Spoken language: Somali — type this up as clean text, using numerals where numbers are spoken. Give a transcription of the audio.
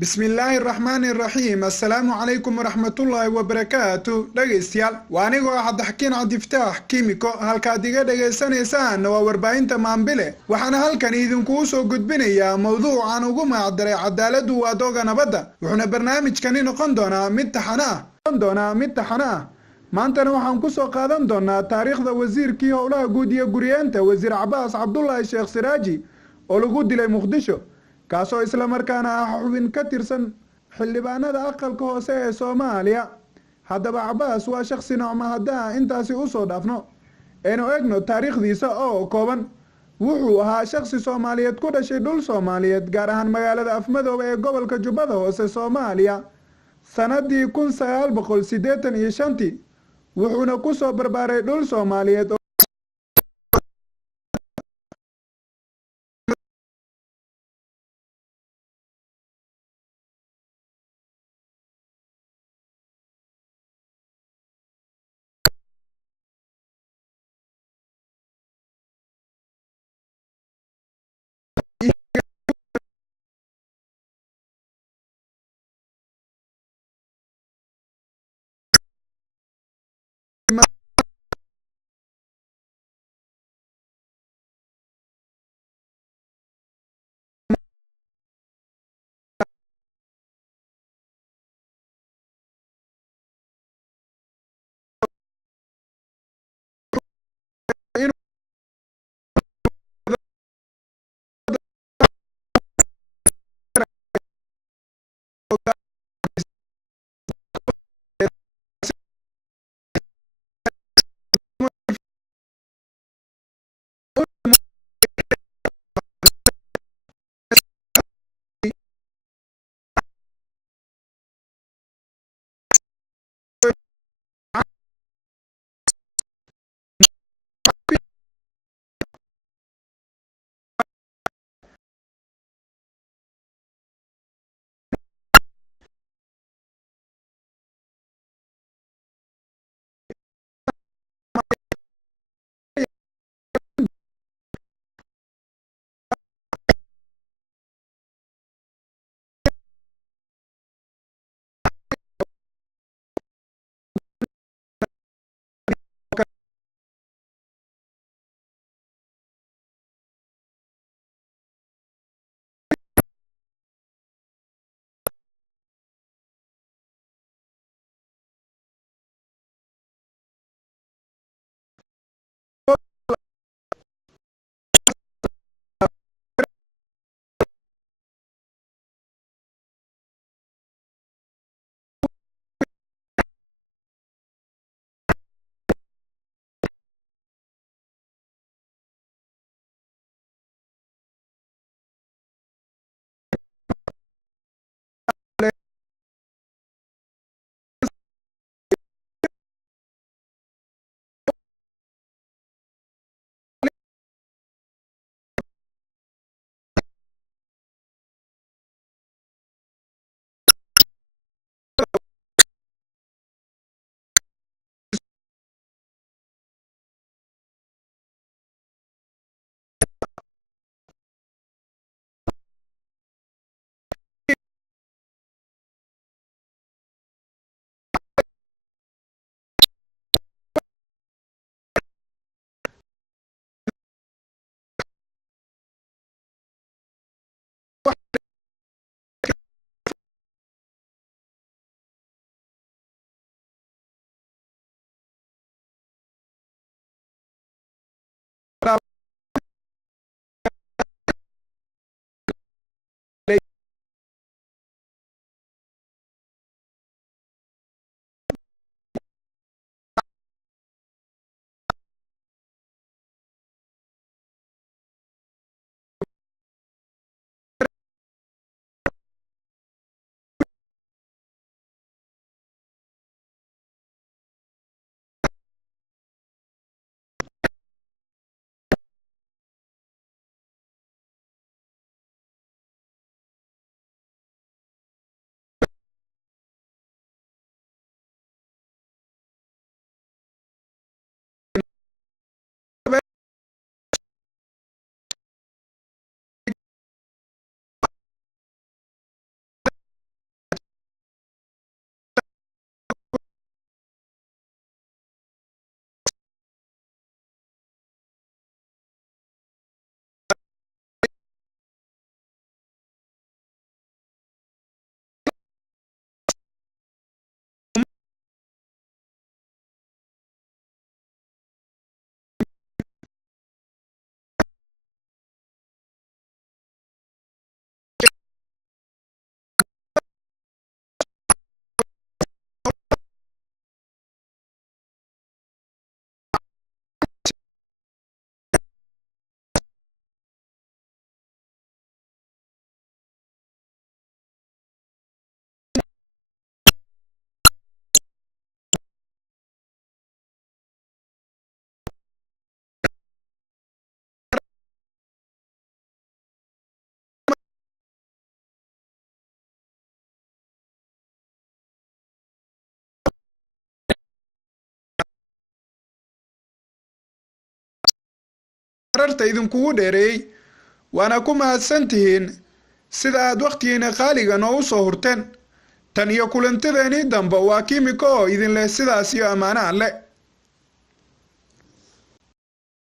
bismillaahi raxmaani raxiim assalaamu calaykum waraxmatullaahi wabarakaatu dhegaystayaal waa anigoo ah cabdixakiin cabdifataax kiimiko halkaad iga dhagaysanaysaan waa warbaahinta maambile waxaana halkan idinkugu soo gudbinayaa mowduucan ugu magacdaray cadaaladdu waa dooga nabadda wuxuuna barnaamijkani noqon doonaa mid taxano ah maantana waxaan ku soo qaadan doonaa taariikhda wasiirkii howlaha guud iyo guriyeenta wasiir cabaas cabdulaahi sheekh siraaji oo lagu dilay muqdisho kaasoo isla markaana ah xubin ka tirsan xildhibaanada aqalka hoose ee Soomaaliya. Haddaba Cabaas waa shakhsi noocma haddaa intaasi u soo dhaafno aynu eegno taariikhdiisa oo kooban. Wuxuu ahaa shakhsi Soomaaliyeed ku dhashay dhul Soomaaliyeed gaar ahaan magaalada Afmadoobe ee gobolka Jubbada Hoose Soomaaliya sanadii 1985 wuxuuna ku soo barbaaray dhul Soomaaliyeed rarta idinkugu dheereeyey waana ku mahadsantihiin sida aad waqtigiina qaaliga noogu soo hurteen tan iyo kulantadeennii dambe waa kiimiko oo idin leh sidaas iyo ammaano alle